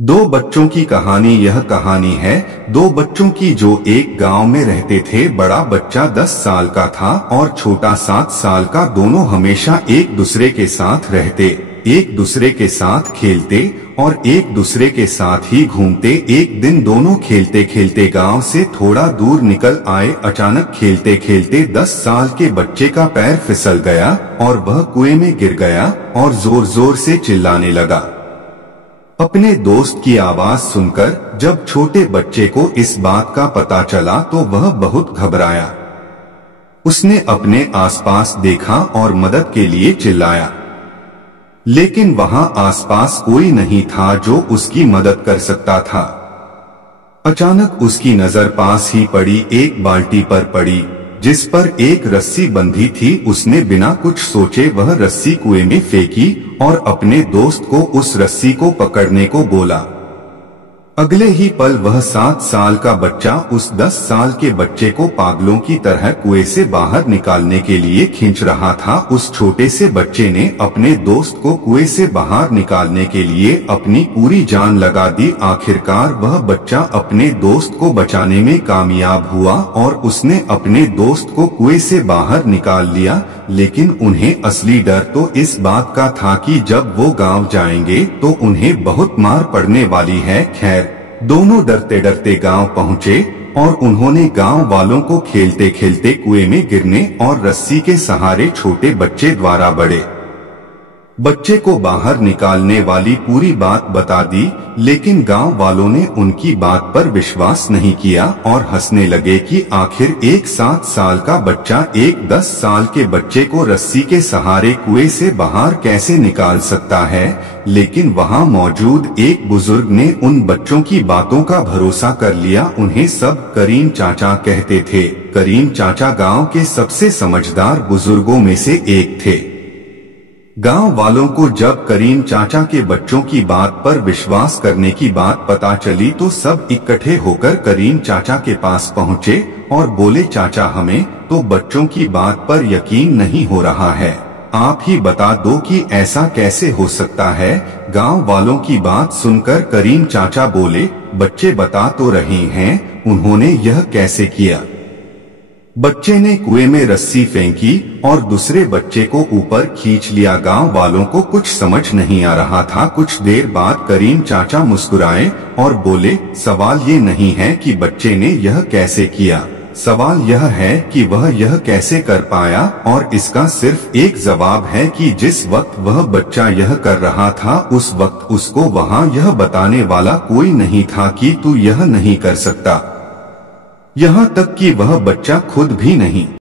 दो बच्चों की कहानी। यह कहानी है दो बच्चों की जो एक गांव में रहते थे। बड़ा बच्चा 10 साल का था और छोटा 7 साल का। दोनों हमेशा एक दूसरे के साथ रहते, एक दूसरे के साथ खेलते और एक दूसरे के साथ ही घूमते। एक दिन दोनों खेलते खेलते गांव से थोड़ा दूर निकल आए। अचानक खेलते खेलते 10 साल के बच्चे का पैर फिसल गया और वह कुएं में गिर गया और जोर जोर से चिल्लाने लगा। अपने दोस्त की आवाज सुनकर जब छोटे बच्चे को इस बात का पता चला तो वह बहुत घबराया। उसने अपने आसपास देखा और मदद के लिए चिल्लाया, लेकिन वहां आसपास कोई नहीं था जो उसकी मदद कर सकता था। अचानक उसकी नजर पास ही पड़ी एक बाल्टी पर पड़ी जिस पर एक रस्सी बंधी थी। उसने बिना कुछ सोचे वह रस्सी कुएं में फेंकी और अपने दोस्त को उस रस्सी को पकड़ने को बोला। अगले ही पल वह 7 साल का बच्चा उस 10 साल के बच्चे को पागलों की तरह कुएं से बाहर निकालने के लिए खींच रहा था। उस छोटे से बच्चे ने अपने दोस्त को कुएं से बाहर निकालने के लिए अपनी पूरी जान लगा दी। आखिरकार वह बच्चा अपने दोस्त को बचाने में कामयाब हुआ और उसने अपने दोस्त को कुएं से बाहर निकाल लिया। लेकिन उन्हें असली डर तो इस बात का था कि जब वो गाँव जाएंगे तो उन्हें बहुत मार पड़ने वाली है। खैर, दोनों डरते डरते गांव पहुंचे और उन्होंने गांव वालों को खेलते खेलते कुएं में गिरने और रस्सी के सहारे छोटे बच्चे द्वारा बड़े बच्चे को बाहर निकालने वाली पूरी बात बता दी। लेकिन गांव वालों ने उनकी बात पर विश्वास नहीं किया और हंसने लगे कि आखिर एक 7 साल का बच्चा एक 10 साल के बच्चे को रस्सी के सहारे कुएं से बाहर कैसे निकाल सकता है। लेकिन वहां मौजूद एक बुजुर्ग ने उन बच्चों की बातों का भरोसा कर लिया। उन्हें सब करीम चाचा कहते थे। करीम चाचा गांव के सबसे समझदार बुजुर्गों में से एक थे। गांव वालों को जब करीम चाचा के बच्चों की बात पर विश्वास करने की बात पता चली तो सब इकट्ठे होकर करीम चाचा के पास पहुंचे और बोले, चाचा हमें तो बच्चों की बात पर यकीन नहीं हो रहा है, आप ही बता दो कि ऐसा कैसे हो सकता है। गांव वालों की बात सुनकर करीम चाचा बोले, बच्चे बता तो रहे हैं, उन्होंने यह कैसे किया। बच्चे ने कुएं में रस्सी फेंकी और दूसरे बच्चे को ऊपर खींच लिया। गांव वालों को कुछ समझ नहीं आ रहा था। कुछ देर बाद करीम चाचा मुस्कुराए और बोले, सवाल ये नहीं है कि बच्चे ने यह कैसे किया, सवाल यह है कि वह यह कैसे कर पाया। और इसका सिर्फ एक जवाब है कि जिस वक्त वह बच्चा यह कर रहा था उस वक्त उसको वहां यह बताने वाला कोई नहीं था कि तू यह नहीं कर सकता। यहाँ तक कि वह बच्चा खुद भी नहीं।